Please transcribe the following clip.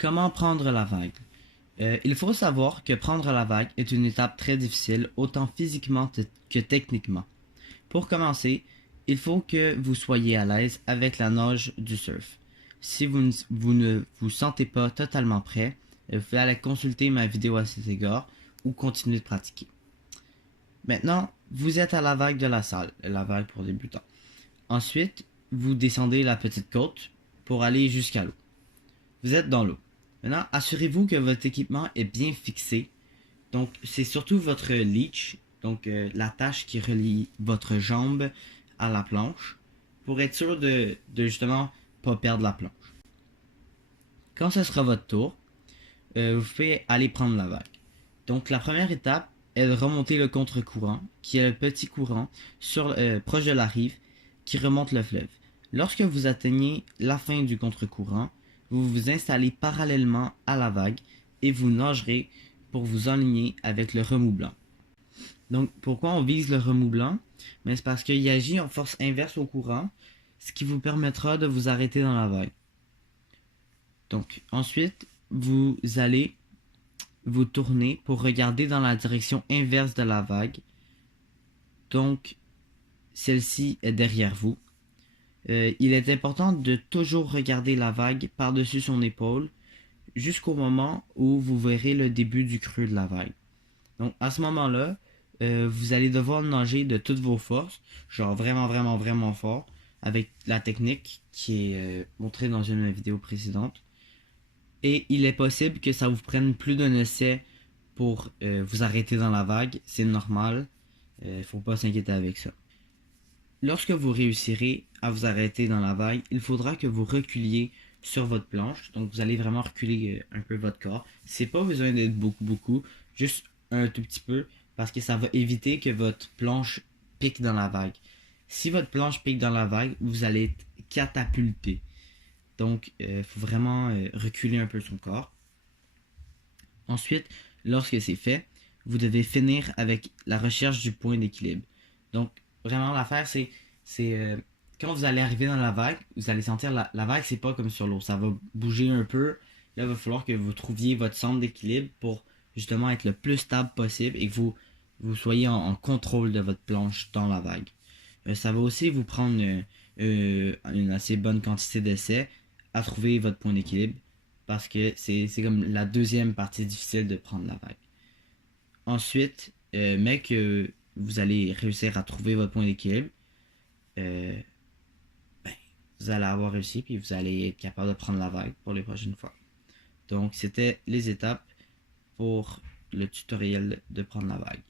Comment prendre la vague? Il faut savoir que prendre la vague est une étape très difficile, autant physiquement que techniquement. Pour commencer, il faut que vous soyez à l'aise avec la nage du surf. Si vous ne vous sentez pas totalement prêt, vous pouvez aller consulter ma vidéo à cet égard ou continuer de pratiquer. Maintenant, vous êtes à la vague de la salle, la vague pour débutants. Ensuite, vous descendez la petite côte pour aller jusqu'à l'eau. Vous êtes dans l'eau. Maintenant, assurez-vous que votre équipement est bien fixé. Donc, c'est surtout votre leash, donc l'attache qui relie votre jambe à la planche, pour être sûr de justement pas perdre la planche. Quand ce sera votre tour, vous pouvez aller prendre la vague. Donc, la première étape est de remonter le contre-courant, qui est le petit courant proche de la rive qui remonte le fleuve. Lorsque vous atteignez la fin du contre-courant, vous vous installez parallèlement à la vague et vous nagerez pour vous aligner avec le remous blanc. Donc, pourquoi on vise le remous blanc? Mais c'est parce qu'il agit en force inverse au courant, ce qui vous permettra de vous arrêter dans la vague. Donc, ensuite, vous allez vous tourner pour regarder dans la direction inverse de la vague. Donc, celle-ci est derrière vous. Il est important de toujours regarder la vague par-dessus son épaule jusqu'au moment où vous verrez le début du creux de la vague. Donc à ce moment-là, vous allez devoir nager de toutes vos forces, genre vraiment vraiment vraiment fort, avec la technique qui est montrée dans une vidéo précédente. Et il est possible que ça vous prenne plus d'un essai pour vous arrêter dans la vague, c'est normal, faut pas s'inquiéter avec ça. Lorsque vous réussirez à vous arrêter dans la vague, il faudra que vous reculiez sur votre planche. Donc vous allez vraiment reculer un peu votre corps. C'est pas besoin d'être beaucoup, juste un tout petit peu, parce que ça va éviter que votre planche pique dans la vague. Si votre planche pique dans la vague, vous allez être catapulté. Donc il faut vraiment reculer un peu son corps. Ensuite, lorsque c'est fait, vous devez finir avec la recherche du point d'équilibre. Donc vraiment l'affaire c'est quand vous allez arriver dans la vague, vous allez sentir la vague, c'est pas comme sur l'eau, ça va bouger un peu. Là, il va falloir que vous trouviez votre centre d'équilibre pour justement être le plus stable possible et que vous soyez en contrôle de votre planche dans la vague. Ça va aussi vous prendre une assez bonne quantité d'essais à trouver votre point d'équilibre parce que c'est comme la deuxième partie difficile de prendre la vague. Ensuite, mais que vous allez réussir à trouver votre point d'équilibre, vous allez avoir réussi puis vous allez être capable de prendre la vague pour les prochaines fois. Donc, c'était les étapes pour le tutoriel de prendre la vague.